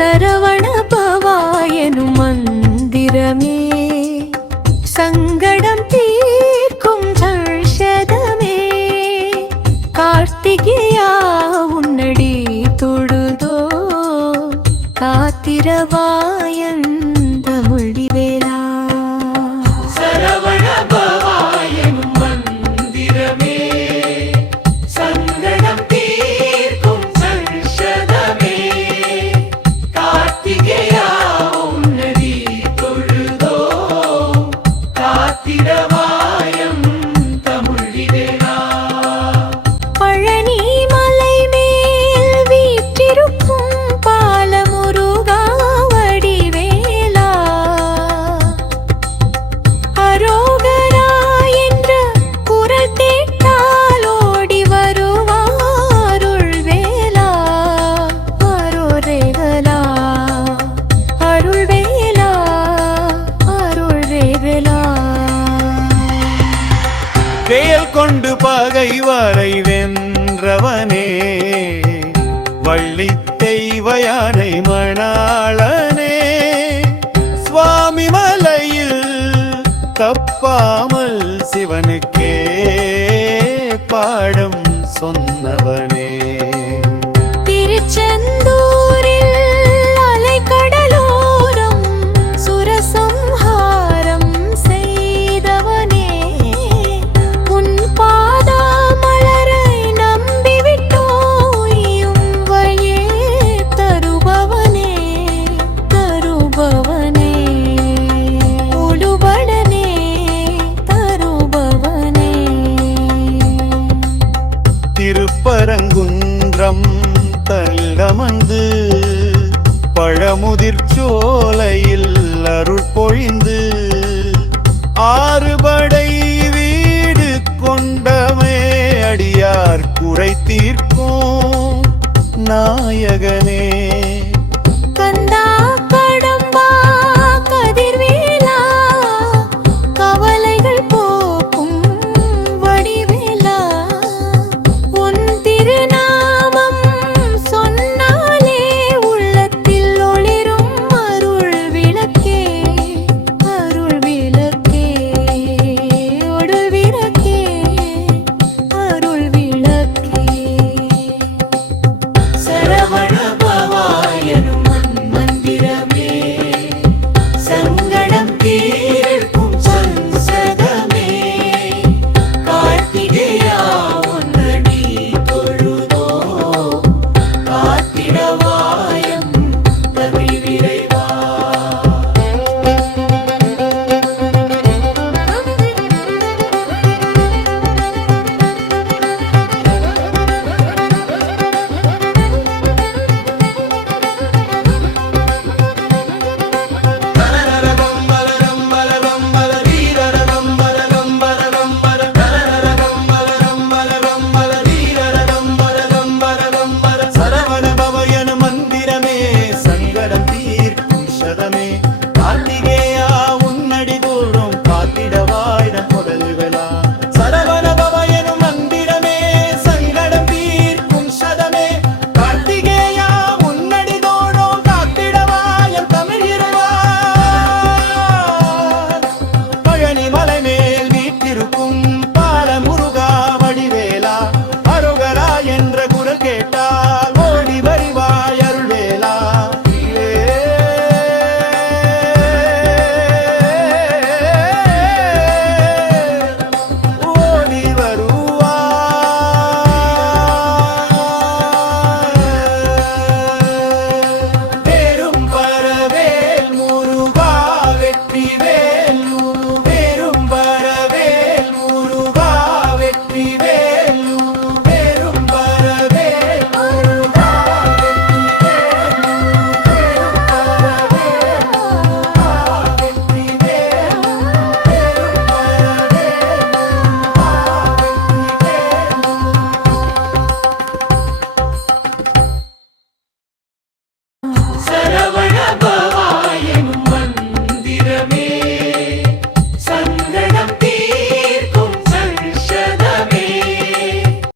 சரவண பவாயனும் மந்திரமே சங்கடம் தீர்க்கும் சர்ஷதமே கார்த்திகேயா உன்னடி தொழுதோ காத்திரவாயன் தமிழிவேலா சரவண பவாயனும் மந்திரமே சங்கடம் தீர்க்கும் சர்ஷதமே கார்த்திகேயா உன்னடி தொழுதோ காத்திரவாயம் தமிழிவேலா பழனி மலை மேல் வீற்றிருக்கும் பாலமுருகா வடிவேலா அரோகரா என்ற குரல் கேட்டால் ஓடி வருவாருள் வேலா அருள்வேலா அருள்வேலா அருள்வேலா வேல் கொண்டு பகைவரை வென்றவனே வள்ளி தெய்வ யானை மணாளனே சுவாமி மலையில் தப்பாமல் சிவனுக்கே பாடம் சொன்னவனே திருச்செந்தூரில் அலைக்கடலோரம் சுரசம்ஹாரம் செய்தவனே உன் பாதமலரை நம்பிவிட்டோயும் வழியே தருபவனே தருபவனே உளுபடனே தருபவனே திருப்பரங்குன்றம் தள்ளமந்து பழமுதிர் சோலையில் அருள் பொழிந்து ஆறுபடை வீடு கொண்டமே அடியார் குறை தீர்க்கும் நாயகனே